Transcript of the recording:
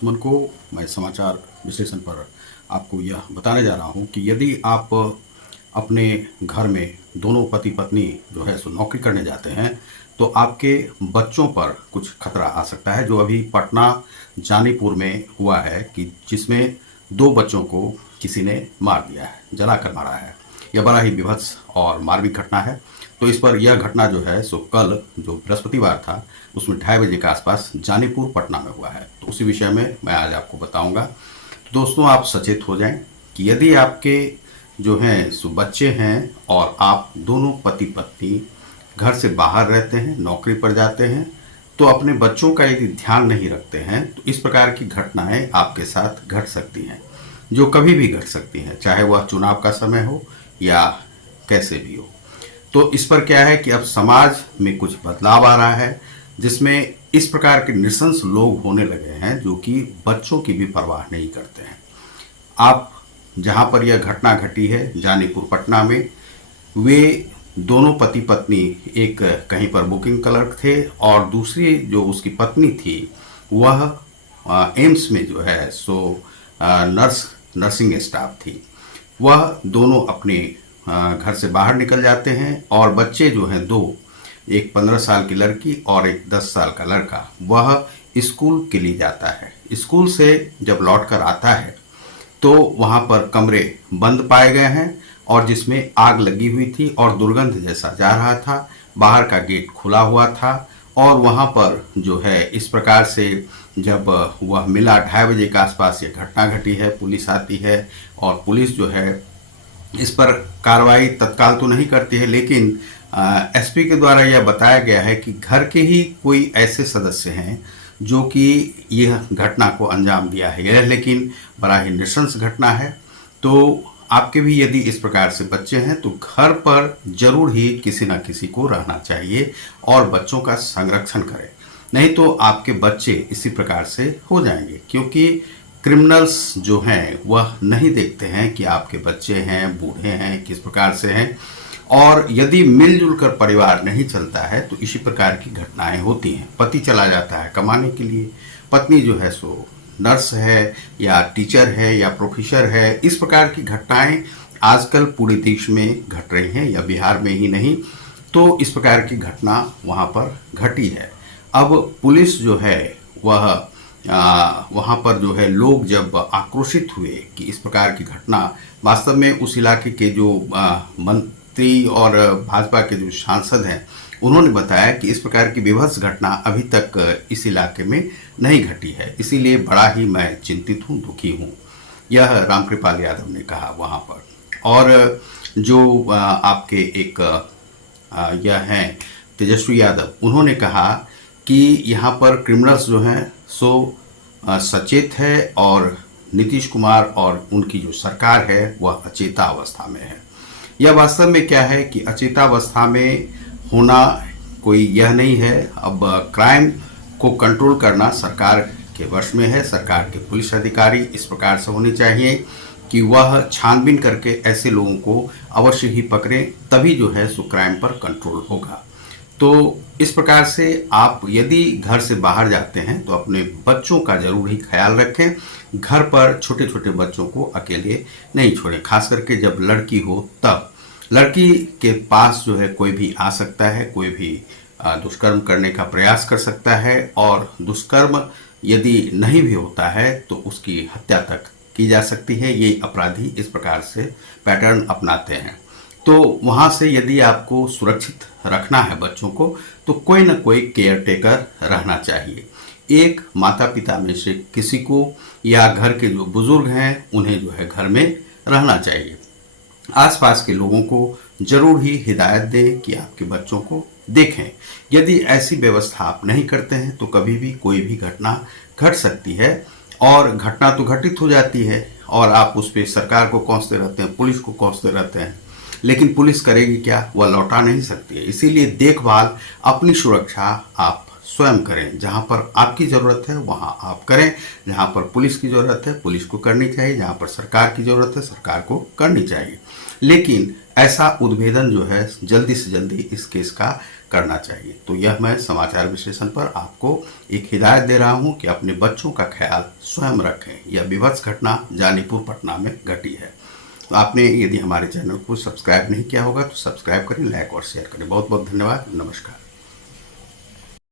सुमन को मैं समाचार विश्लेषण पर आपको यह बताने जा रहा हूं कि यदि आप अपने घर में दोनों पति पत्नी जो है सो नौकरी करने जाते हैं तो आपके बच्चों पर कुछ खतरा आ सकता है, जो अभी पटना जानीपुर में हुआ है कि जिसमें 2 बच्चों को किसी ने मार दिया है, जलाकर मारा है। यह बड़ा ही विभत्स और मार्मिक घटना है। तो इस पर यह घटना जो है सो कल जो बृहस्पतिवार था उसमें 2:30 बजे के आसपास जानीपुर पटना में हुआ है। तो उसी विषय में मैं आज आपको बताऊंगा। तो दोस्तों, आप सचेत हो जाएं कि यदि आपके जो हैं सो बच्चे हैं और आप दोनों पति पत्नी घर से बाहर रहते हैं, नौकरी पर जाते हैं, तो अपने बच्चों का यदि ध्यान नहीं रखते हैं तो इस प्रकार की घटनाएं आपके साथ घट सकती हैं, जो कभी भी घट सकती हैं, चाहे वह चुनाव का समय हो या कैसे भी हो। तो इस पर क्या है कि अब समाज में कुछ बदलाव आ रहा है, जिसमें इस प्रकार के नृशंस लोग होने लगे हैं जो कि बच्चों की भी परवाह नहीं करते हैं। आप जहां पर यह घटना घटी है जानीपुर पटना में, वे दोनों पति पत्नी एक कहीं पर बुकिंग क्लर्क थे और दूसरी जो उसकी पत्नी थी वह एम्स में जो है सो नर्सिंग स्टाफ थी। वह दोनों अपने घर से बाहर निकल जाते हैं और बच्चे जो हैं 2, एक 15 साल की लड़की और एक 10 साल का लड़का, वह स्कूल के लिए जाता है। स्कूल से जब लौट कर आता है तो वहाँ पर कमरे बंद पाए गए हैं और जिसमें आग लगी हुई थी और दुर्गंध जैसा जा रहा था। बाहर का गेट खुला हुआ था और वहाँ पर जो है इस प्रकार से जब वह मिला 2:30 बजे के आसपास ये घटना घटी है। पुलिस आती है और पुलिस जो है इस पर कार्रवाई तत्काल तो नहीं करती है, लेकिन एसपी के द्वारा यह बताया गया है कि घर के ही कोई ऐसे सदस्य हैं जो कि यह घटना को अंजाम दिया है। यह लेकिन बड़ा ही नृशंस घटना है। तो आपके भी यदि इस प्रकार से बच्चे हैं तो घर पर जरूर ही किसी न किसी को रहना चाहिए और बच्चों का संरक्षण करें, नहीं तो आपके बच्चे इसी प्रकार से हो जाएंगे। क्योंकि क्रिमिनल्स जो हैं वह नहीं देखते हैं कि आपके बच्चे हैं, बूढ़े हैं, किस प्रकार से हैं। और यदि मिलजुल कर परिवार नहीं चलता है तो इसी प्रकार की घटनाएं होती हैं। पति चला जाता है कमाने के लिए, पत्नी जो है सो नर्स है या टीचर है या प्रोफेसर है। इस प्रकार की घटनाएं आजकल पूरे देश में घट रही हैं, या बिहार में ही नहीं। तो इस प्रकार की घटना वहाँ पर घटी है। अब पुलिस जो है वह वहाँ पर जो है लोग जब आक्रोशित हुए कि इस प्रकार की घटना, वास्तव में उस इलाके के जो मंत्री और भाजपा के जो सांसद हैं उन्होंने बताया कि इस प्रकार की विभत्स घटना अभी तक इस इलाके में नहीं घटी है, इसीलिए बड़ा ही मैं चिंतित हूँ, दुखी हूँ। यह रामकृपाल यादव ने कहा वहाँ पर। और जो आपके एक यह हैं तेजस्वी यादव, उन्होंने कहा कि यहाँ पर क्रिमिनल्स जो हैं सो सचेत है और नीतीश कुमार और उनकी जो सरकार है वह अचेता अवस्था में है। यह वास्तव में क्या है कि अचेता अवस्था में होना कोई यह नहीं है। अब क्राइम को कंट्रोल करना सरकार के वश में है। सरकार के पुलिस अधिकारी इस प्रकार से होने चाहिए कि वह छानबीन करके ऐसे लोगों को अवश्य ही पकड़े, तभी जो है सो क्राइम पर कंट्रोल होगा। तो इस प्रकार से आप यदि घर से बाहर जाते हैं तो अपने बच्चों का जरूर ही ख्याल रखें। घर पर छोटे छोटे बच्चों को अकेले नहीं छोड़ें, खास करके जब लड़की हो तब। लड़की के पास जो है कोई भी आ सकता है, कोई भी दुष्कर्म करने का प्रयास कर सकता है, और दुष्कर्म यदि नहीं भी होता है तो उसकी हत्या तक की जा सकती है। ये अपराधी इस प्रकार से पैटर्न अपनाते हैं। तो वहाँ से यदि आपको सुरक्षित रखना है बच्चों को तो कोई ना कोई केयर टेकर रहना चाहिए। एक माता पिता में से किसी को या घर के जो बुजुर्ग हैं उन्हें जो है घर में रहना चाहिए। आसपास के लोगों को जरूर ही हिदायत दें कि आपके बच्चों को देखें। यदि ऐसी व्यवस्था आप नहीं करते हैं तो कभी भी कोई भी घटना घट सकती है, और घटना तो घटित हो जाती है और आप उस पर सरकार को कोसते रहते हैं, पुलिस को कोसते रहते हैं, लेकिन पुलिस करेगी क्या? वह लौटा नहीं सकती है। इसीलिए देखभाल, अपनी सुरक्षा आप स्वयं करें। जहां पर आपकी ज़रूरत है वहां आप करें, जहां पर पुलिस की ज़रूरत है पुलिस को करनी चाहिए, जहां पर सरकार की ज़रूरत है सरकार को करनी चाहिए। लेकिन ऐसा उद्भेदन जो है जल्दी से जल्दी इस केस का करना चाहिए। तो यह मैं समाचार विश्लेषण पर आपको एक हिदायत दे रहा हूं कि अपने बच्चों का ख्याल स्वयं रखें। यह विभत्स घटना जानीपुर पटना में घटी है। तो आपने यदि हमारे चैनल को सब्सक्राइब नहीं किया होगा तो सब्सक्राइब करें, लाइक और शेयर करें। बहुत बहुत धन्यवाद। नमस्कार।